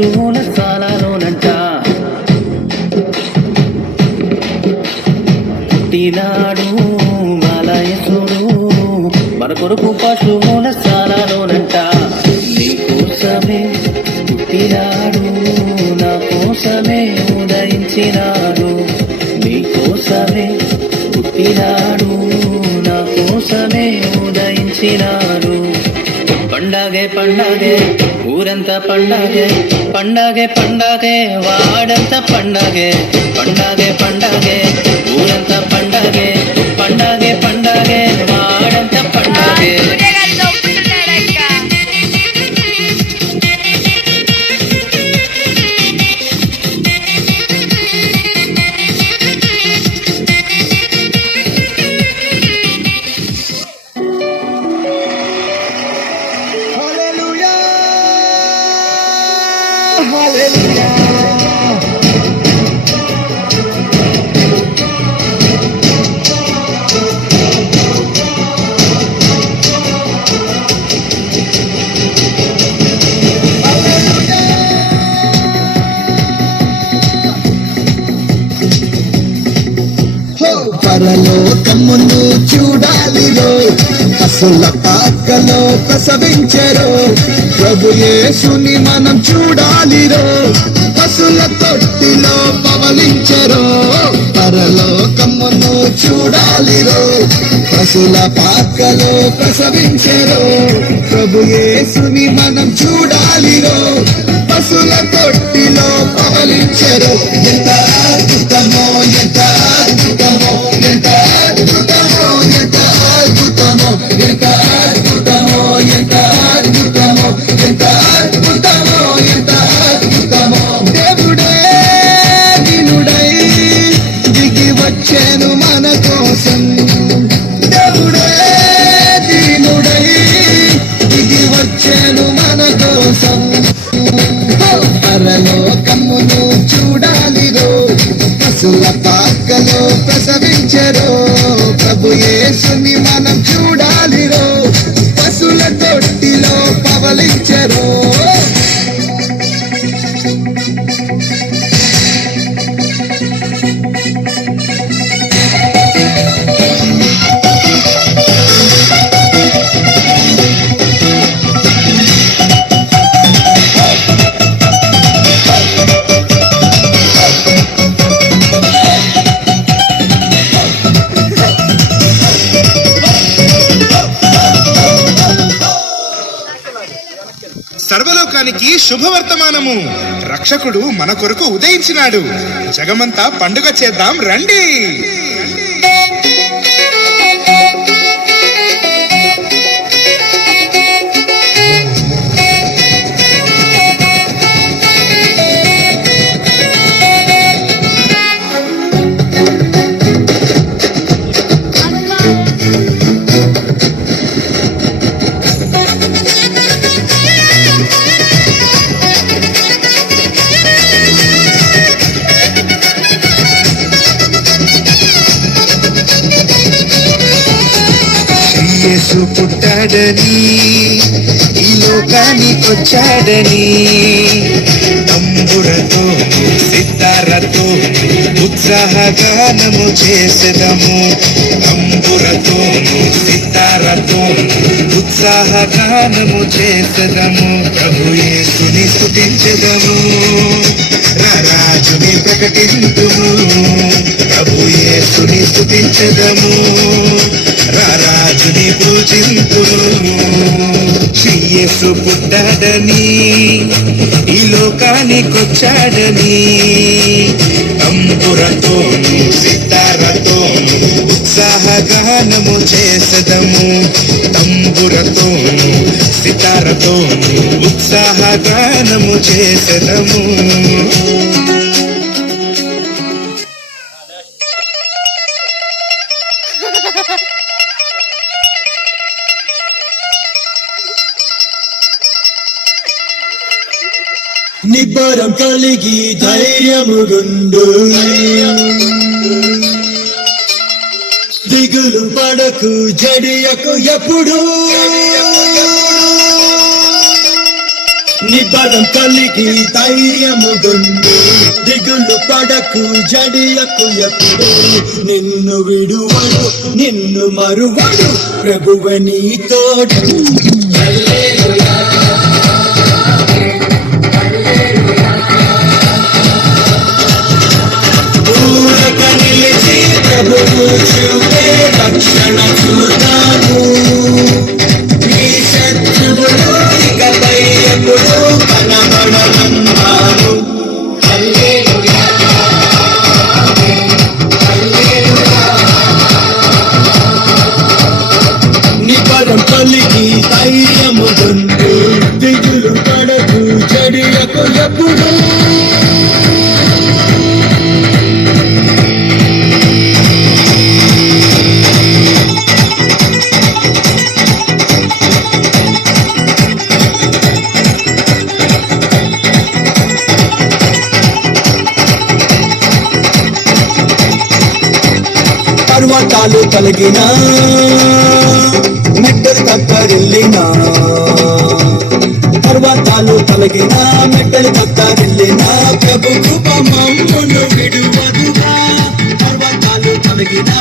పశువుల సాలలోనంట పుట్టినాడు బాలయేసుడు మన కొరకు పశువుల సాలలోనంట నీకోసమే పుట్టినాడు నా కోసమే ఉదయించినాడు నీకోసమే పుట్టినాడు నా కోసమే ఉదయించినాడు పండగే పండగే ఊరంతా పండగే పండగే పండగే వాడంతా పండగే పండగే పండగే ఊరంతా పండగే పండగే పండగే వాడంతా పండగే పరలోకమును చూడాలిరో పశుల పాకలో ప్రసవించరో ప్రభు యేసుని మనం చూడాలిరో పశుల తొట్టిలో పవలించరో పరలోకమును చూడాలిరో పశుల పాకలో ప్రసవించరో ప్రభు యేసుని మనం చూడాలిరో పశుల తొట్టిలో పవలించరో ఎంత అద్భుతమో ఎంత అద్భుతమో ఎంత అద్భుతమో ఎంత అద్భుతమో ఎంత అద్భుతమో ఎంత అద్భుతమో ఎంత అద్భుతమో ఎంత అద్భుతమో దేవుడే దినుడై దిగి వచ్చాను మన కోసం దేవుడే దినుడై దిగి వచ్చాను మన కోసం పరలోకమును చూడాలిరో పశుల పాకలో ప్రసవించరో ప్రభు యేసుని మనం చూడాలిరో పశుల తొట్టిలో పవలించరో సర్వలోకానికి శుభవర్తమానము రక్షకుడు మన కొరకు ఉదయించినాడు జగమంతా పండుగ చేద్దాం రండి యేసు పుట్టాడని ఈ లోకానికొచ్చాడని తంబురతో సితారతో ఉత్సాహగానము చేసెదము తంబురతో సితారతో ఉత్సాహగానము చేసెదము ప్రభు యేసుని స్తుతించెదము రాజుని ప్రకటింతుము ప్రభు యేసుని స్తుతించెదము రాజుని పూజింతుము యేసు పుట్టాడని ఈ లోకానికొచ్చాడని తంబురతోను సితారతోను ఉత్సాహగానము చేసెదము తంబురతోను సితారతోను ఉత్సాహగానము చేసెదము నిబ్బరం కలిగి ధైర్యముగుండు దిగులు పడకు జడియకు ఎప్పుడు నిబరం కలిగి ధైర్యముగొండు దిగులు పడకు జడియకు ఎప్పుడు నిన్ను విడువడు నిన్ను మరువడు ప్రభువే నీ తోడు ఊరక నిలిచి ప్రభువు చూపే రక్షణ చూస్తాను నీ శత్రువులు ఇకపై ఎప్పుడు కనబడనన్నాను నిబరం కలిగి ధైర్యముగొండు దిగులు పడకు చెడియకు ఎప్పుడు పర్వతాలు తొలగినా మెట్టలు కత్తరిల్లినా పర్వతాలు తొలగినా మెట్టలు కత్తరిల్లినా ప్రభు కృప మమ్మును విడువదుగా పర్వతాలు తొలగినా